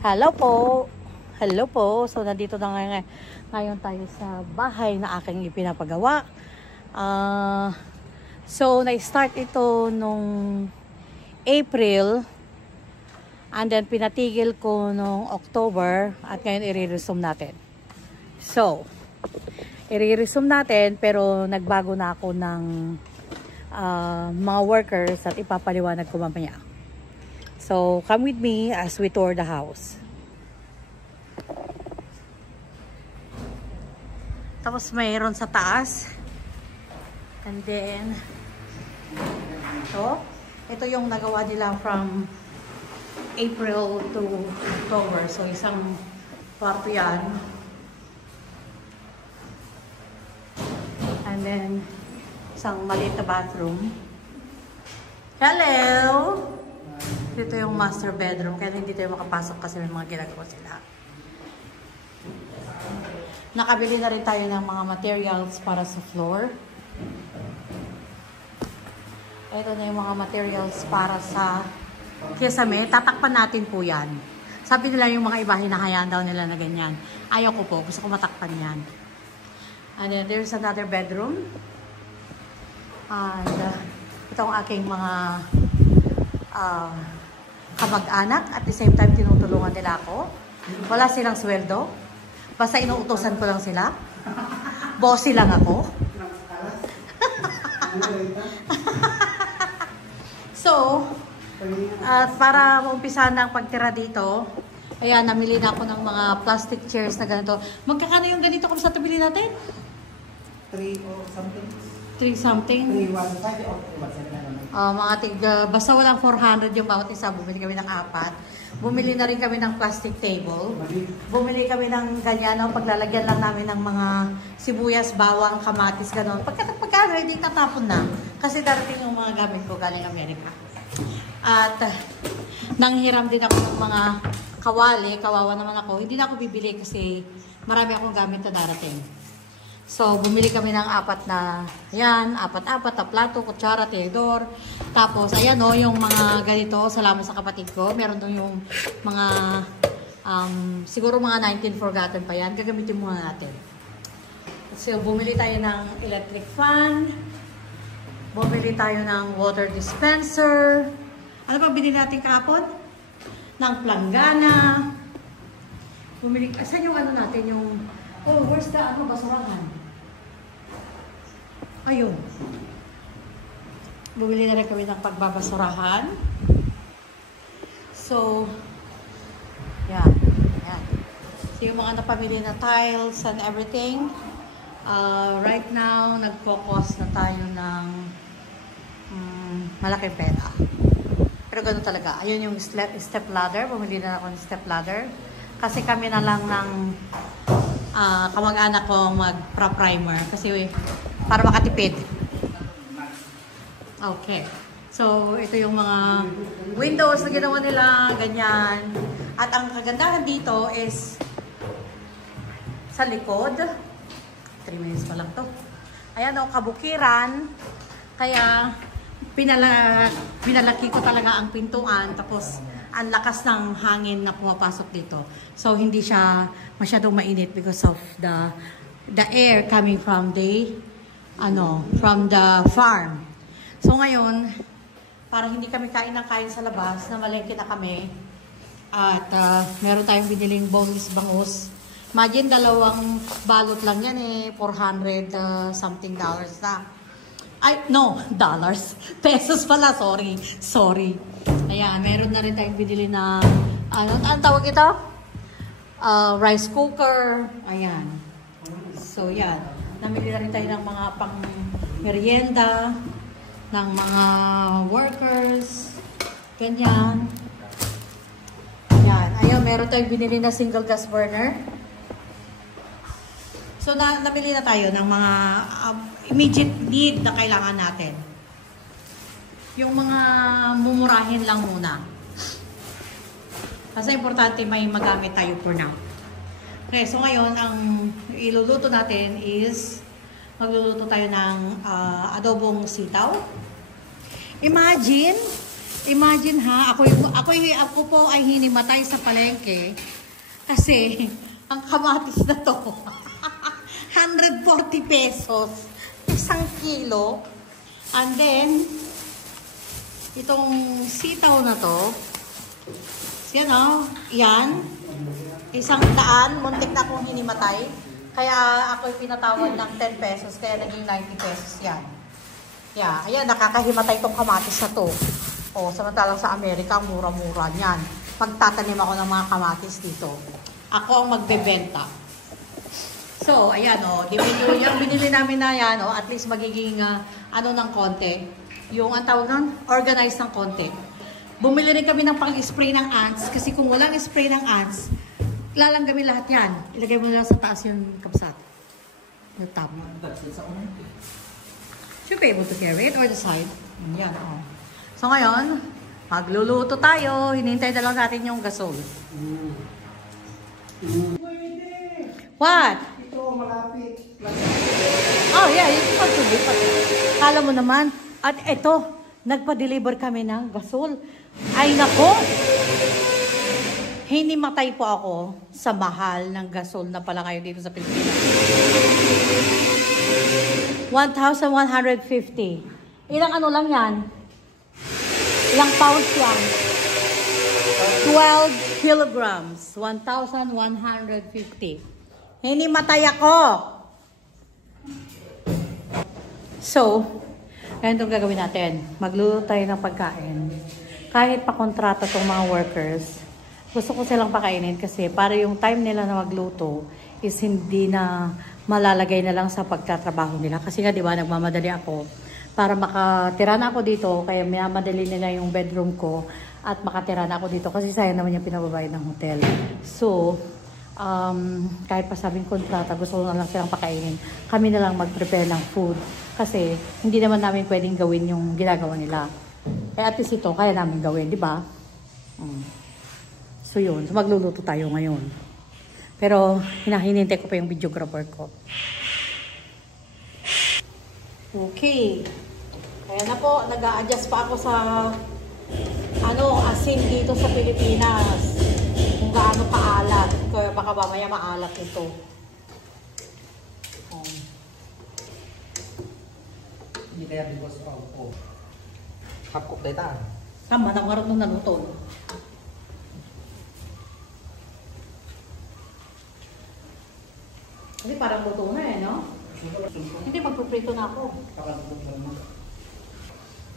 Hello po. Hello po. So, nandito na ngayon tayo sa bahay na aking ipinapagawa. So, na-start ito nung April. And then, pinatigil ko nung October. At ngayon, i-resume natin. So, i-resume natin. Pero, nagbago na ako ng mga workers at ipapaliwanag ko mamaya. So, come with me as we tour the house. Tapos mayroon sa taas. And then, ito yung nagawa nila from April to October. So, isang kwarto yan. And then, isang maliit na bathroom. Hello! Dito yung master bedroom, kaya hindi tayo makapasok kasi may mga ginagawa sila. Nakabili na rin tayo ng mga materials para sa floor. Ito na yung mga materials para sa kisame. Tatakpan natin po yan. Sabi nila yung mga iba, hinahayaan daw nila na ganyan. Ayaw ko po, gusto ko matakpan yan. And then there's another bedroom. And ito ang aking mga kamag-anak. At the same time, tinutulungan nila ako. Wala silang sweldo. Basta inuutosan ko lang sila. Bossy lang ako. So, para umpisahan na ang pagtira dito, ayan, namili na ako ng mga plastic chairs na ganito. Magkakano yung ganito kung sa tabili natin? 3 or something. 3 something? 315 or mga basta walang 400 yung bawat isa. Bumili kami ng 4. Bumili na rin kami ng plastic table. Bumili kami ng ganyan, no? Paglalagyan lang namin ng mga sibuyas, bawang, kamatis, gano'n. Pagka ready, tatapon na. Kasi darating yung mga gamit ko galing Amerika. At nanghiram din ako ng mga kawali. Kawawa naman ako. Hindi na ako bibili kasi marami akong gamit na darating. So, bumili kami ng 4 na, ayan, 4 na plato, kutsara, tinidor. Tapos, ayan o, yung mga ganito, salamat sa kapatid ko. Meron doon yung mga, siguro mga 19 forgotten pa yan. Gagamitin muna natin. So, bumili tayo ng electric fan. Bumili tayo ng water dispenser. Ano pa binili natin kahapon? Ng planggana. Bumili, asan yung ano natin, yung... Oh, where's the basurahan? Ayun. Bumili na rin kami ng pagbabasurahan. So, yan. Yan. So, yung mga napamili na tiles and everything. Right now, nag-focus na tayo ng malaking pera. Pero gano'n talaga. Ayun yung step ladder. Bumili na ako ng step ladder. Kasi kami na lang ng kamag-anak ko mag-primer kasi para makatipid. Okay. So, ito yung mga windows na ginawa nila, ganyan. At ang kagandahan dito is sa likod. 3 minutes pa lang to. Ayan o, kabukiran. Kaya, pinalaki ko talaga ang pintuan. Tapos, ang lakas ng hangin na pumapasok dito. So, hindi siya masyadong mainit because of the air coming from the farm. So, ngayon, para hindi kami kain sa labas, namalengke na kami. At meron tayong biniling boneless bangus. Imagine, 2 balot lang yan eh. 400 something dollars na. Ay, no, dollars. Pesos pala, sorry. Ayan, meron na rin tayong binili na, ano tawag ito? Rice cooker. Ayan. So, yan. Namili na rin tayo ng mga pang-merienda, ng mga workers. Ganyan. Ayan. Ayan, meron tayong binili na single gas burner. So, namili na tayo ng mga immediate need na kailangan natin. Yung mga mumurahin lang muna. Kasi importante may magamit tayo for now. Okay, so ngayon, ang iluluto natin is magluluto tayo ng adobong sitaw. Imagine, Imagine ha, ako po ay hinimatay sa palengke kasi ang kamatis na to 140 pesos isang kilo. And then itong sitaw na to, yan o, yan, 100, muntik na akong hinimatay. Kaya ako'y pinatawad ng 10 pesos, kaya naging 90 pesos yan. Yeah, ayan, nakakahimatay tong kamatis na to. O, samantalang sa Amerika, mura-mura niyan. Pagtatanim ako ng mga kamatis dito, ako ang magbebenta. So, ayan o, binili namin na yan o, at least magiging ano ng konti. Yung ang tawag nun, organized ng konti. Bumili rin kami ng pang-spray ng ants, kasi kung walang spray ng ants, lalanggamin lahat yan. Ilagay mo lang sa taas yung kapsat. Yung top. Should be able to carry it or the side. Yan, oh. So ngayon, magluluto tayo. Hinihintay na lang natin yung gasol. What? Ito, malapit. Oh yeah, yung pag-deliver. Kala mo naman. At eto, nagpa-deliver kami ng gasol. Ay nako! Hinimatay po ako sa mahal ng gasol na pala kayo dito sa Pilipinas. 1,150. Ilang ano lang yan? Ilang pounds yan? 12 kilograms. 1,150. Hinimatay ako! So, ganito gagawin natin. Magluluto tayo ng pagkain. Kahit pa kontrata tong mga workers, gusto ko silang pakainin kasi para yung time nila na magluto is hindi na malalagay na lang sa pagtatrabaho nila. Kasi nga, di ba, nagmamadali ako para makatira na ako dito. Kaya minamadali nila yung bedroom ko at makatira na ako dito. Kasi sayang naman yung pinababayad ng hotel. So, kahit pa sabing kontrata, gusto ko na lang silang pakainin. Kami na lang mag-prepare ng food. Kasi hindi naman namin pwedeng gawin yung ginagawa nila. Kaya at least ito, kaya namin gawin, di ba? So yun, so magluluto tayo ngayon. Pero hinahintay ko pa yung videographer ko. Okay. Kaya na po, nag-a-adjust pa ako sa asin dito sa Pilipinas. Kung gaano kaalat. Kaya baka mamaya maalat ito. Hindi kaya because of hapkok data. Tama, nakaroon nung naluto. Kasi parang luto na eh, no? Hindi, magpuprito na ako.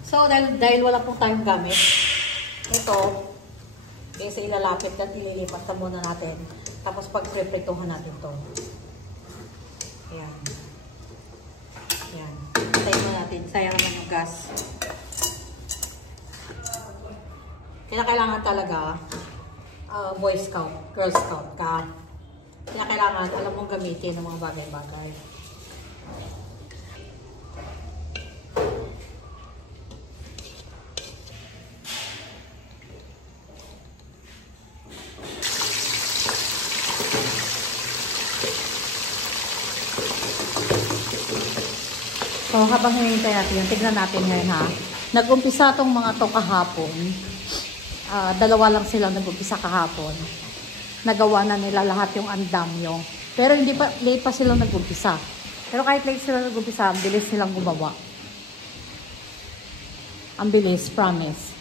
So, dahil wala pong tayong gamit, ito, kasi ilalapit at ililipat na muna natin. Tapos pagpriprituhan natin to. Ayan. Ayan. Tayo mo natin. Sayang naman yung gas. Kailangan talaga Boy Scout, Girl Scout ka. Kailangan alam mong gamitin ng mga bagay-bagay. So, habang hinihintay natin yun, tignan natin ngayon ha. Nag-umpisa tong mga to kahapon. Dalawa lang silang nag-umpisa kahapon. Nagawa na nila lahat yung andamyo. Pero hindi pa, late pa silang nag-umpisa. Pero kahit late silang nag-umpisa, ang bilis silang gumawa. Ang bilis, promise.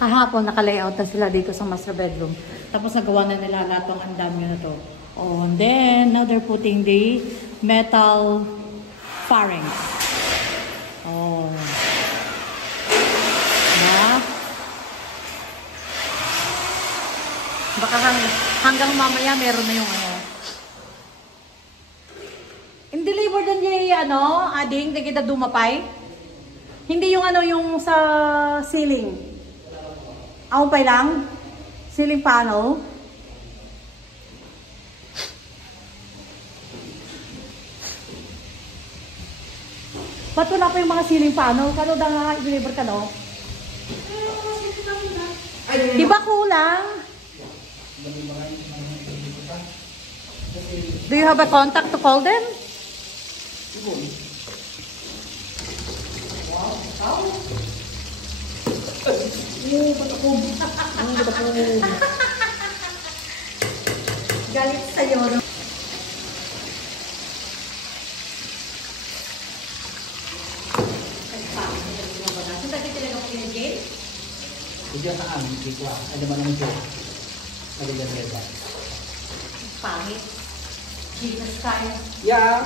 Kahapon, naka-layout na sila dito sa master bedroom. Tapos nagawa na nila lahat ng andamyo na to. Oh, and then, now they're putting the metal pharynx. Oh. Yeah. Baka hanggang mamaya meron na yung in-deliver din yung ading, di kita dumapay. Hindi yung yung sa ceiling. Aupay lang. Ceiling panel. Ba't wala pa yung mga ceiling panel? Kano da nga i-deliver ka, no? Di ba kulang? Do you have a contact to call them? Ba't ako? Ba't ako? Galit sa'yo, no? Video saan? Dito ah. Ano ba naman dito? Maligan ba? Pangit. Jesus style. Yeah.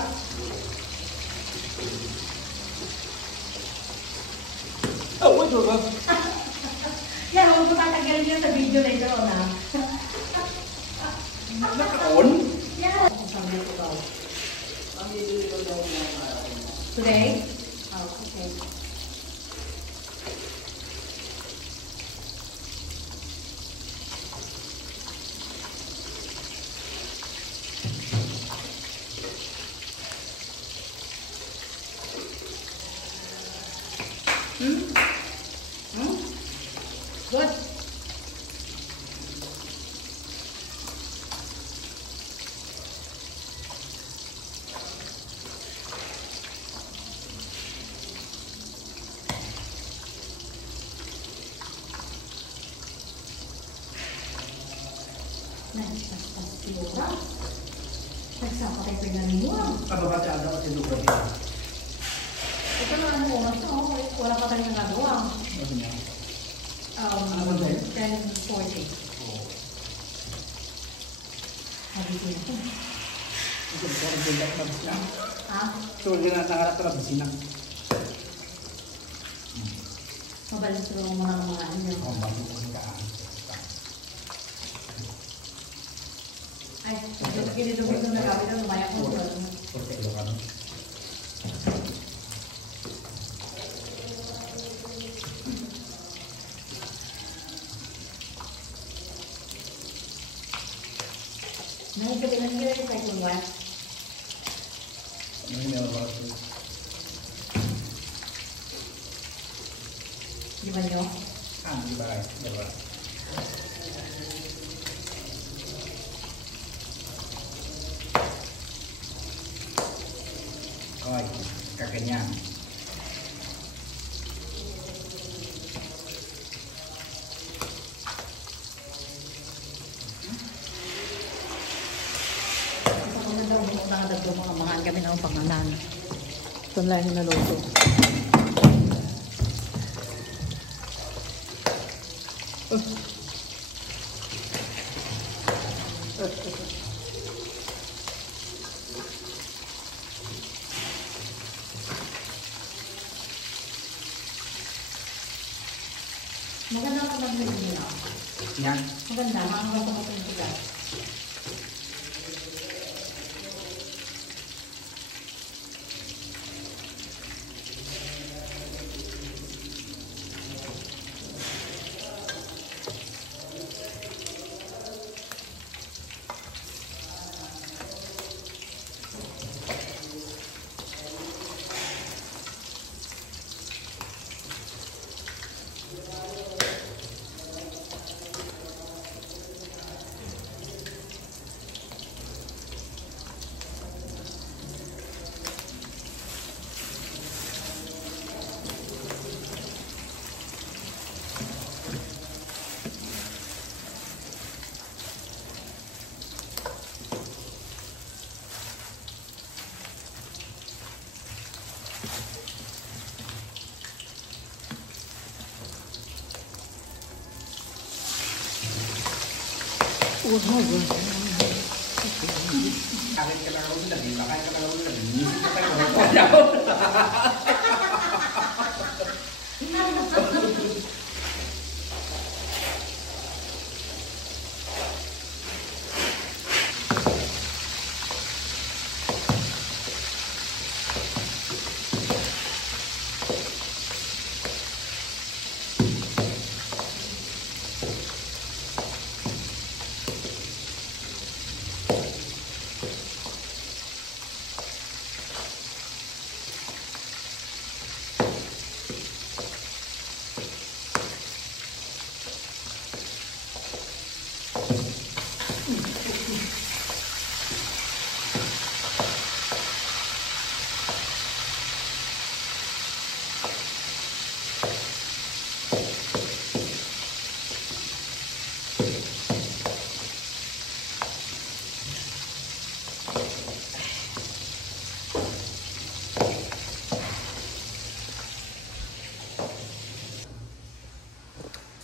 Oh, wait, wait. Yan, huwag mo tatanggalin yun sa video later on, ha? Naka-on? Yan. Today? Oh, okay. Good. Nagsapatay pa na rin yun. Kababati ada kasi lupa dito. Ito na ano oras na ako. Wala pa tayo nagagawa. Ano niya? 10:40. Habitin ako. Ito ko ang ganda ng bisina. Ha? So, hindi na nangarap ka ng bisina. Mabalis ko mo ng mga ano. Ay, kinidubig ko na gamit na lumayak mo. Porque lo ganó. Nanggaling kayo kung what? Ini me Di ba nyo? di ba? Di ba? Ay, kaganyan. Mga kami na ang pangalan. Ito lang yung naluto. Maganda ka mag-video nila. Yan. Maganda, makakawag ko ito yung tigas. Kahit ka lang ako nila, kahit ka lang ako nila, nisip ka tayo.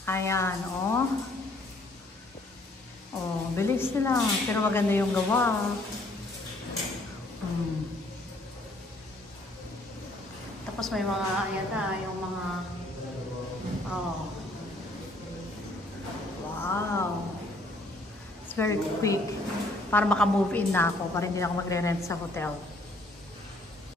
Ayan, oh. Oh, bilis nila. Pero maganda yung gawa. Tapos may mga, ayan na, yung mga, oh. Wow. It's very quick. Para maka-move in na ako, para hindi na ako magre-rent sa hotel.